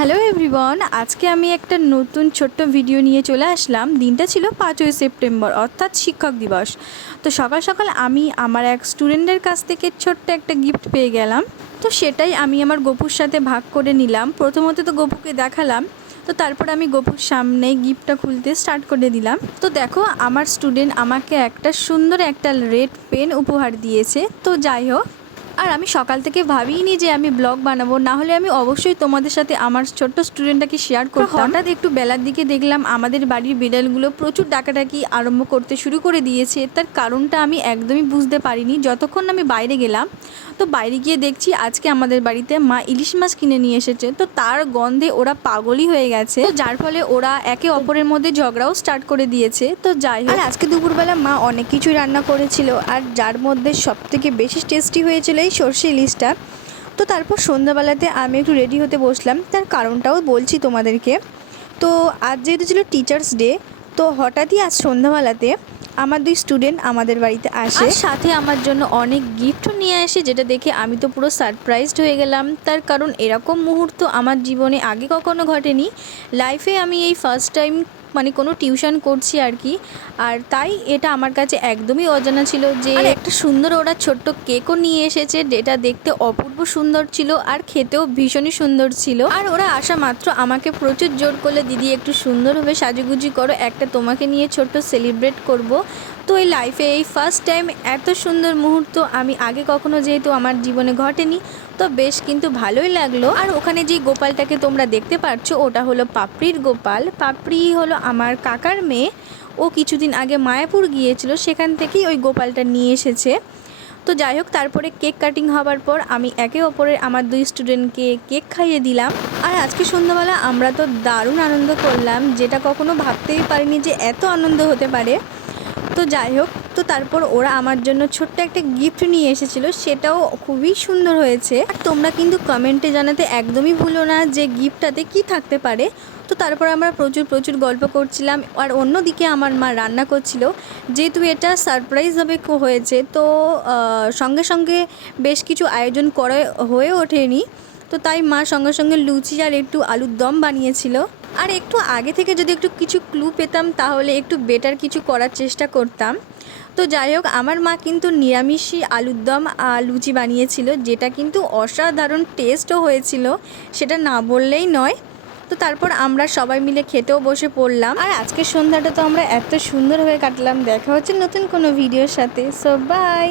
Hello everyone, আজকে আমি একটা নতুন ছোট্ট ভিডিও নিয়ে চলে আসলাম। দিনটা ছিল 5ই সেপ্টেম্বর অর্থাৎ শিক্ষক দিবস। তো সকাল সকাল আমি আমার এক স্টুডেন্টের কাছ থেকে ছোট্ট একটা গিফট পেয়ে গেলাম। তো সেটাই আমি আমার গপুর সাথে ভাগ করে নিলাম। প্রথমত তো গপুকে দেখালাম, তো তারপর আমি গপুর সামনে গিফটটা খুলতে স্টার্ট করে দিলাম। তো দেখো, আমার স্টুডেন্ট আমাকে একটা সুন্দর একটা রেড পেন উপহার দিয়েছে। তো যাই হোক, আর আমি সকাল থেকে ভাবিনি যে আমি ব্লগ বানাবো, না হলে আমি অবশ্যই তোমাদের সাথে আমার ছোট্ট স্টুডেন্টটাকে শেয়ার করতাম। হঠাৎ একটু বেলার দিকে দেখলাম আমাদের বাড়ির বিড়ালগুলো প্রচুর ডাকাডাকি আরম্ভ করতে শুরু করে দিয়েছে। তার কারণটা আমি একদমই বুঝতে পারিনি যতক্ষণ আমি বাইরে গেলাম। তো বাইরে গিয়ে দেখছি আজকে আমাদের বাড়িতে মা ইলিশ মাছ কিনে নিয়ে এসেছে। তো তার গন্ধে ওরা পাগলই হয়ে গেছে, তো যার ফলে ওরা একে অপরের মধ্যে ঝগড়াও স্টার্ট করে দিয়েছে। তো যাই হোক, আজকে দুপুরবেলা মা অনেক কিছুই রান্না করেছিল, আর যার মধ্যে সবথেকে বেশি টেস্টি হয়েছিল এই সর্ষে ইলিশটা। তো তারপর সন্ধ্যাবেলাতে আমি একটু রেডি হতে বসলাম, তার কারণটাও বলছি তোমাদেরকে। তো আজ যেহেতু ছিল টিচার্স ডে, তো হঠাৎই আজ সন্ধ্যাবেলাতে আমার দুই স্টুডেন্ট আমাদের বাড়িতে আসে, আর সাথে আমার জন্য অনেক গিফটও নিয়ে আসে, যেটা দেখে আমি তো পুরো সারপ্রাইজড হয়ে গেলাম। তার কারণ এরকম মুহূর্ত আমার জীবনে আগে কখনো ঘটেনি। লাইফে আমি এই ফার্স্ট টাইম মানে কোনো টিউশন করছি আর কি। আর তাই এটা আমার কাছে একদমই অজানা ছিল যে একটা সুন্দর ওরা ছোট্ট কেকও নিয়ে এসেছে, যেটা দেখতে অপূর্ব সুন্দর ছিল আর খেতেও ভীষণই সুন্দর ছিল। আর ওরা আসা মাত্র আমাকে প্রচুর জোর করলে, দিদি একটু সুন্দরভাবে সাজুগুজি করো, একটা তোমাকে নিয়ে ছোট্ট সেলিব্রেট করব। তো এই লাইফে এই ফার্স্ট টাইম এত সুন্দর মুহূর্ত আমি আগে কখনো যেহেতু আমার জীবনে ঘটেনি, তো বেশ কিন্তু ভালোই লাগলো। আর ওখানে যে গোপালটাকে তোমরা দেখতে পাচ্ছ, ওটা হলো পাপড়ির গোপাল। পাপড়ি হলো আমার কাকার মেয়ে, ও কিছুদিন আগে মায়াপুর গিয়েছিল, সেখান থেকেই ওই গোপালটা নিয়ে এসেছে। তো যাই হোক, তারপরে কেক কাটিং হবার পর আমি একে অপরের আমার দুই স্টুডেন্টকে কেক খাইয়ে দিলাম। আর আজকে সন্ধ্যাবেলা আমরা তো দারুণ আনন্দ করলাম, যেটা কখনো ভাবতেই পারিনি যে এত আনন্দ হতে পারে। তো যাই হোক, তো তারপর ওরা আমার জন্য ছোট্ট একটা গিফট নিয়ে এসেছিল, সেটাও খুবই সুন্দর হয়েছে। আর তোমরা কিন্তু কমেন্টে জানাতে একদমই ভুলো না যে গিফটটাতে কি থাকতে পারে। তো তারপর আমরা প্রচুর গল্প করছিলাম, আর অন্যদিকে আমার মা রান্না করছিল। যেহেতু এটা সারপ্রাইজভাবে হয়েছে, তো সঙ্গে সঙ্গে বেশ কিছু আয়োজন করা হয়ে ওঠেনি। তো তাই মা সঙ্গে সঙ্গে লুচি আর একটু আলুর দম বানিয়েছিল। আর একটু আগে থেকে যদি একটু কিছু ক্লু পেতাম, তাহলে একটু বেটার কিছু করার চেষ্টা করতাম। তো যাই হোক, আমার মা কিন্তু নিরামিষই আলুর দম আর লুচি বানিয়েছিল, যেটা কিন্তু অসাধারণ টেস্টও হয়েছিল, সেটা না বললেই নয়। তো তারপর আমরা সবাই মিলে খেতেও বসে পড়লাম। আর আজকের সন্ধ্যাটা তো আমরা এত সুন্দরভাবে কাটলাম। দেখা হচ্ছে নতুন কোনো ভিডিওর সাথে। So by.